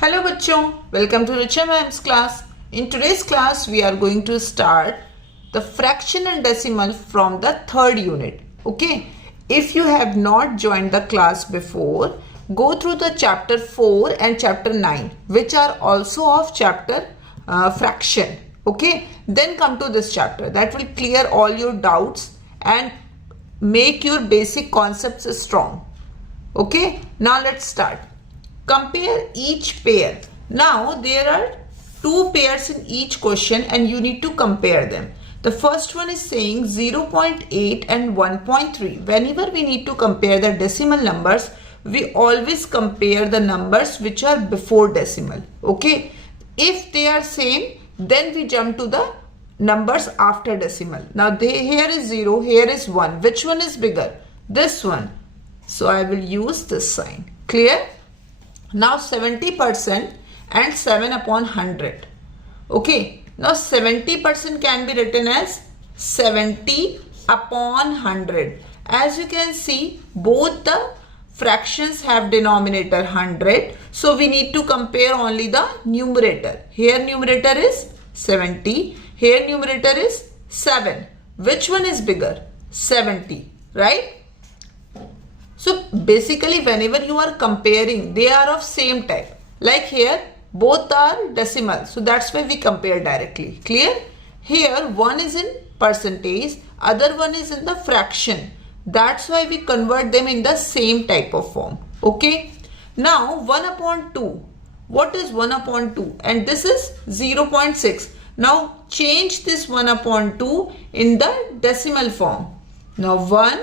Hello बच्चों, welcome to Richa Ma'am's class. In today's class, we are going to start the fraction and decimal from the third unit. Okay, if you have not joined the class before, go through the chapter 4 and chapter 9, which are also of chapter fraction. Okay, then come to this chapter. That will clear all your doubts and make your basic concepts strong. Okay, now let's start. Compare each pair. Now there are two pairs in each question and you need to compare them. The first one is saying 0.8 and 1.3. Whenever we need to compare the decimal numbers, we always compare the numbers which are before decimal. Okay. If they are same, then we jump to the numbers after decimal. Now here is 0, here is 1. Which one is bigger? This one. So I will use this sign. Clear? Now 70% and 7 upon 100. Okay. Now 70% can be written as 70 upon 100. As you can see, both the fractions have denominator 100. So we need to compare only the numerator. Here numerator is 70. Here numerator is 7. Which one is bigger? 70. Right? So basically whenever you are comparing, they are of same type. Like here, both are decimal. So that's why we compare directly. Clear? Here one is in percentage, other one is in the fraction. That's why we convert them in the same type of form. Okay. Now 1 upon 2. What is 1 upon 2? And this is 0.6. Now change this 1 upon 2 in the decimal form. Now 1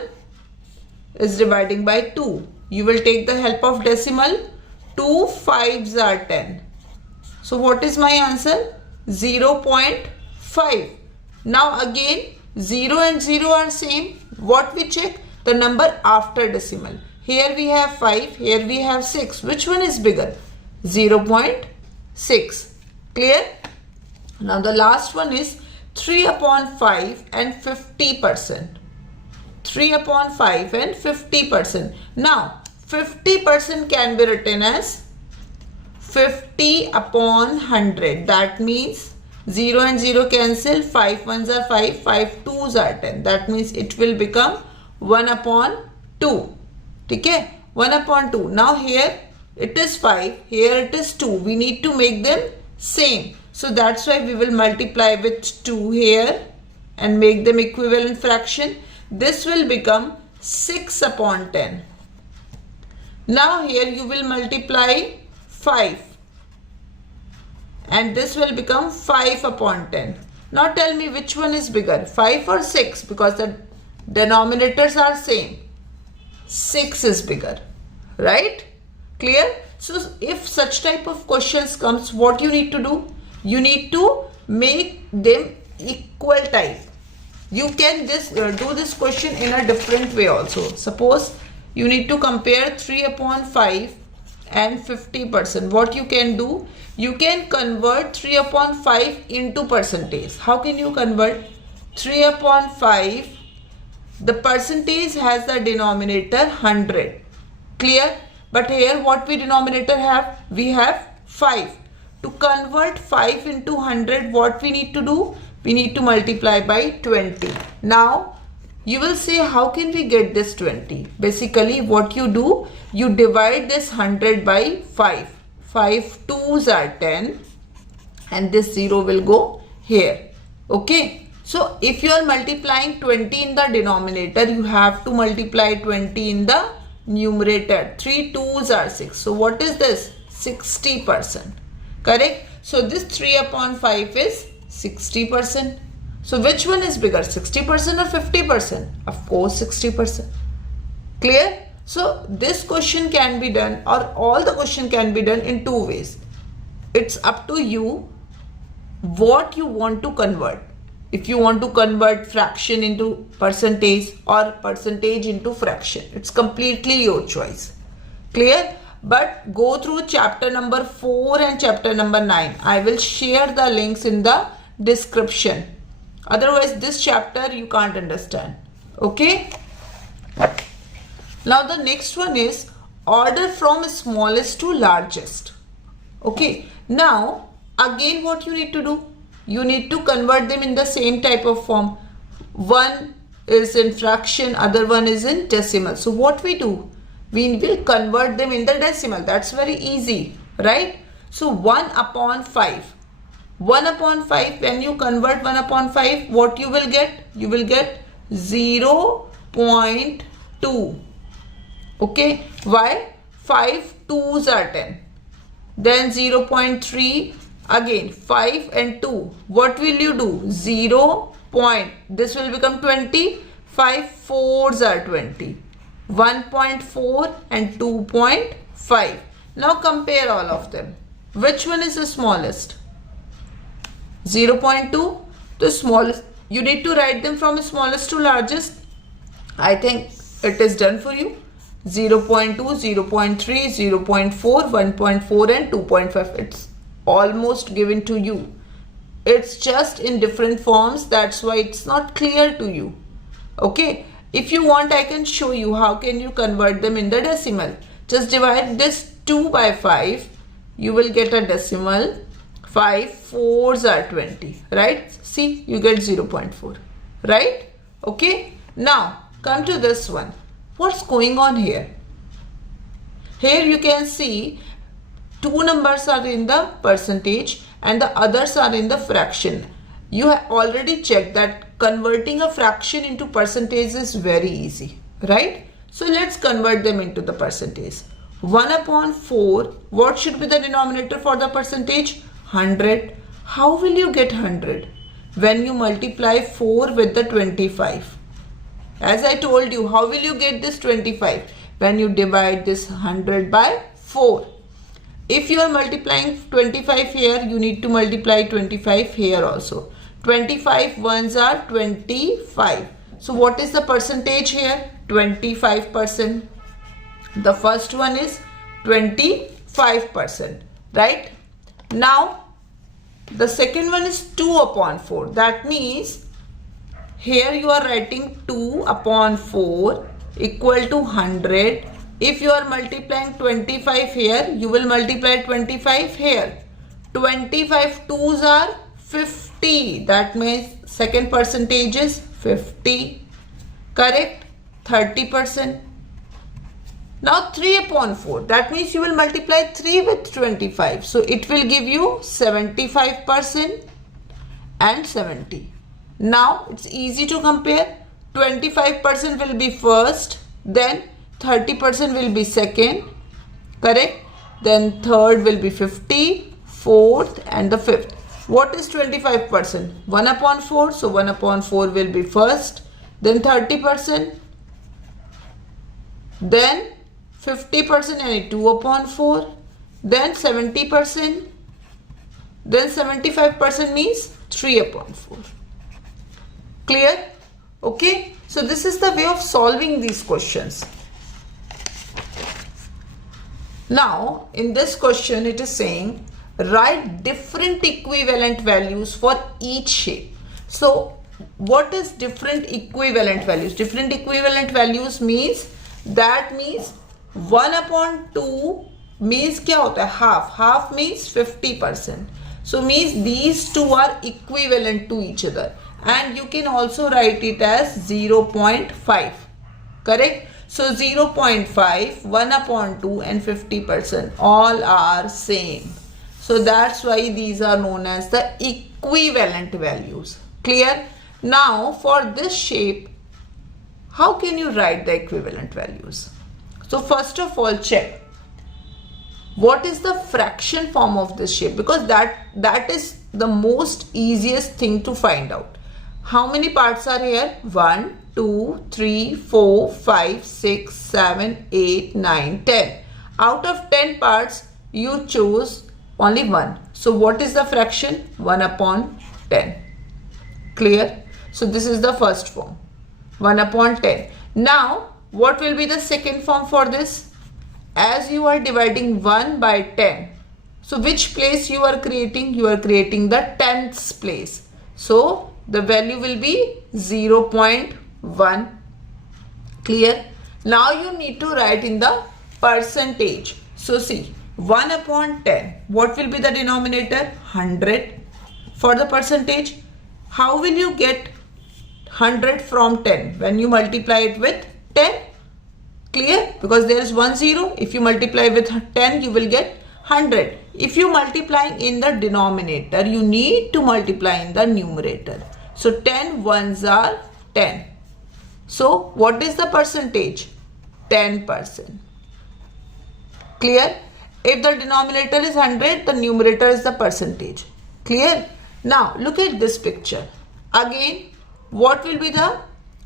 is dividing by 2. You will take the help of decimal. 2 5s are 10. So what is my answer? 0.5. Now again 0 and 0 are same. What we check? The number after decimal. Here we have 5. Here we have 6. Which one is bigger? 0.6. Clear? Now the last one is 3 upon 5 and 50%. 3 upon 5 and 50%. Now 50% can be written as 50 upon 100. That means 0 and 0 cancel. 5 1s are 5. 5 2s are 10. That means it will become 1 upon 2. Okay? 1 upon 2. Now here it is 5. Here it is 2. We need to make them same. So that's why we will multiply with 2 here and make them equivalent fraction. This will become 6 upon 10. Now here you will multiply 5. And this will become 5 upon 10. Now tell me which one is bigger, 5 or 6? Because the denominators are same. 6 is bigger. Right? Clear? So if such type of questions comes, what you need to do? You need to make them equal type. You can just do this question in a different way also. Suppose you need to compare 3 upon 5 and 50%. What you can do? You can convert 3 upon 5 into percentage. How can you convert? 3 upon 5, the percentage has the denominator 100. Clear? But here what we denominator have? We have 5. To convert 5 into 100, what we need to do? We need to multiply by 20. Now, you will say, how can we get this 20? Basically, what you do, you divide this 100 by 5. 5 2s are 10 and this 0 will go here. Okay. So, if you are multiplying 20 in the denominator, you have to multiply 20 in the numerator. 3 2s are 6. So, what is this? 60%. Correct? So, this 3 upon 5 is 60%. So which one is bigger, 60% or 50%? Of course 60%. Clear? So this question can be done, or all the question can be done in two ways. It's up to you what you want to convert. If you want to convert fraction into percentage or percentage into fraction, it's completely your choice. Clear? But go through chapter number 4 and chapter number 9. I will share the links in the description. Otherwise this chapter you can't understand. Okay. Now the next one is order from smallest to largest. Okay, now again what you need to do? You need to convert them in the same type of form. One is in fraction, other one is in decimal. So what we do? We will convert them in the decimal. That's very easy, right? So 1 upon 5. 1 upon 5, when you convert 1 upon 5, what you will get? You will get 0.2. Okay, why? 5 2s are 10. Then 0.3, again 5 and 2. What will you do? 0. This will become 20. 5 4s are 20. 1.4 and 2.5. Now compare all of them. Which one is the smallest? 0.2, the smallest. You need to write them from smallest to largest. I think it is done for you. 0.2, 0.3, 0.4, 1.4 and 2.5. It's almost given to you. It's just in different forms. That's why it's not clear to you. Okay. If you want, I can show you how can you convert them in the decimal. Just divide this 2 by 5. You will get a decimal. 5 4s are 20. Right? See, you get 0.4. Right? Okay. Now, come to this one. What's going on here? Here you can see two numbers are in the percentage and the others are in the fraction. You have already checked that converting a fraction into percentage is very easy, right? So let's convert them into the percentage. 1 upon 4, what should be the denominator for the percentage? 100. How will you get 100? When you multiply 4 with the 25. As I told you, how will you get this 25? When you divide this 100 by 4. If you are multiplying 25 here, you need to multiply 25 here also. 25 ones are 25. So what is the percentage here? 25%. The first one is 25%. Right? Now, the second one is 2 upon 4. That means here you are writing 2 upon 4 equal to 100. If you are multiplying 25 here, you will multiply 25 here. 25 2s are 50. That means second percentage is 50. Correct? 30%. Now 3 upon 4. That means you will multiply 3 with 25. So it will give you 75% and 70. Now it's easy to compare. 25% will be first, then 30% will be second, correct? Then third will be 50, fourth and the fifth. What is 25%? 1 upon 4. So 1 upon 4 will be first, then 30%, then 50% and 2 upon 4, then 70%, then 75% means 3 upon 4. Clear? Okay. So this is the way of solving these questions. Now in this question it is saying write different equivalent values for each shape. So what is different equivalent values? Different equivalent values means 1 upon 2 means क्या होता है? Half. Half means 50%. So means these two are equivalent to each other. And you can also write it as 0.5. Correct? So 0.5, 1 upon 2 and 50% all are same. So that's why these are known as the equivalent values. Clear? Now for this shape, how can you write the equivalent values? So first of all, check what is the fraction form of this shape, because that is the most easiest thing to find out. How many parts are here? 1, 2, 3, 4, 5, 6, 7, 8, 9, 10. Out of 10 parts, you choose only 1. So what is the fraction? 1 upon 10. Clear? So this is the first form. 1 upon 10. Now, what will be the second form for this? As you are dividing 1 by 10. So which place you are creating? You are creating the 10th place. So the value will be 0.1. Clear? Now you need to write in the percentage. So see, 1 upon 10. What will be the denominator? 100. For the percentage, how will you get 100 from 10? When you multiply it with 10. Clear? Because there is 1 0. If you multiply with 10, you will get 100. If you multiplying in the denominator, you need to multiply in the numerator. So 10 ones are 10. So what is the percentage? 10%. Clear? If the denominator is 100, the numerator is the percentage. Clear? Now look at this picture. Again, what will be the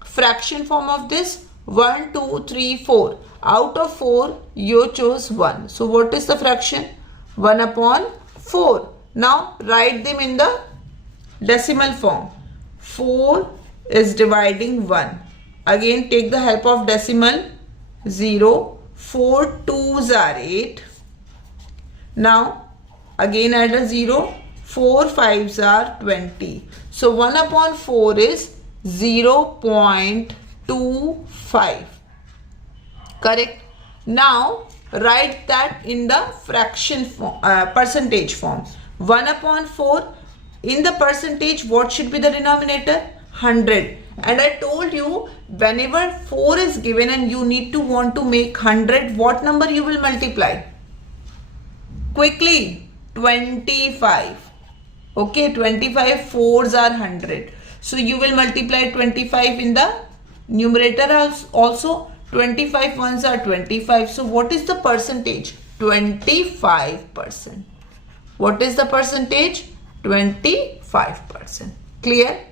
fraction form of this? 1, 2, 3, 4. Out of 4, you chose 1. So what is the fraction? 1 upon 4. Now write them in the decimal form. 4 is dividing 1. Again take the help of decimal. 0. 4 2s are 8. Now again add a 0. 4 5s are 20. So 1 upon 4 is 0.25. Correct? Now write that in the fraction form, percentage form. 1 upon 4 in the percentage, what should be the denominator? 100. And I told you, whenever 4 is given and you need to want to make 100, what number you will multiply? Quickly, 25. Okay, 25 4s are 100. So you will multiply 25 in the numerator also. 25 ones are 25. So what is the percentage? 25%. What is the percentage? 25%. Clear?